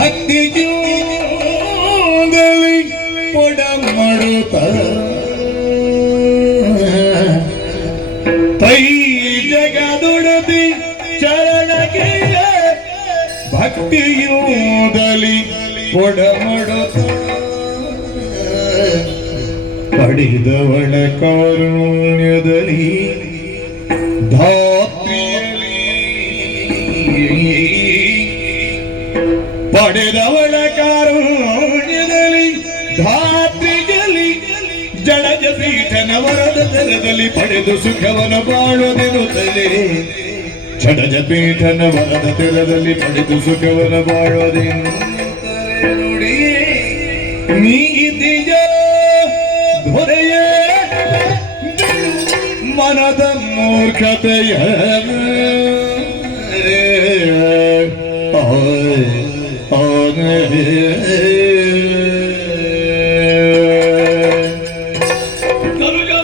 ಭಕ್ತಿಜೀವನದಲ್ಲಿ ಕೊಡಮಡುತ್ತ ತೈ ಜಗದುಡದಿ ಚರಣಕ್ಕೆ ಭಕ್ತಿಯೋದಲ್ಲಿ ಕೊಡಮಡುತ್ತ ಪಡೆದವಳ ಕಾರುಣ್ಯದಲ್ಲಿ ಧಾತ್ರಿಯಲಿ ಪಡೆದವಳ ಕಾರುಣ್ಯದಲ್ಲಿ ಧಾತ್ರಿಯಲಿ ಜಡಜ ಪೀಠನ ವರದ ದರದಲ್ಲಿ ಪಡೆದು ಸುಖವನ ಬಾಳೋದಿರುತ್ತಲೇ ಜಡಜ ಪೀಠನ ವರದ ತೆರದಲ್ಲಿ ಪಡೆದು ಸುಖವನ ಬಾಳೋದಿರುತ್ತಲೇ ನೋಡಿ ನೀತಿಯ ದೊರೆಯ ಮನದ ಮೂರ್ಖತೆಯ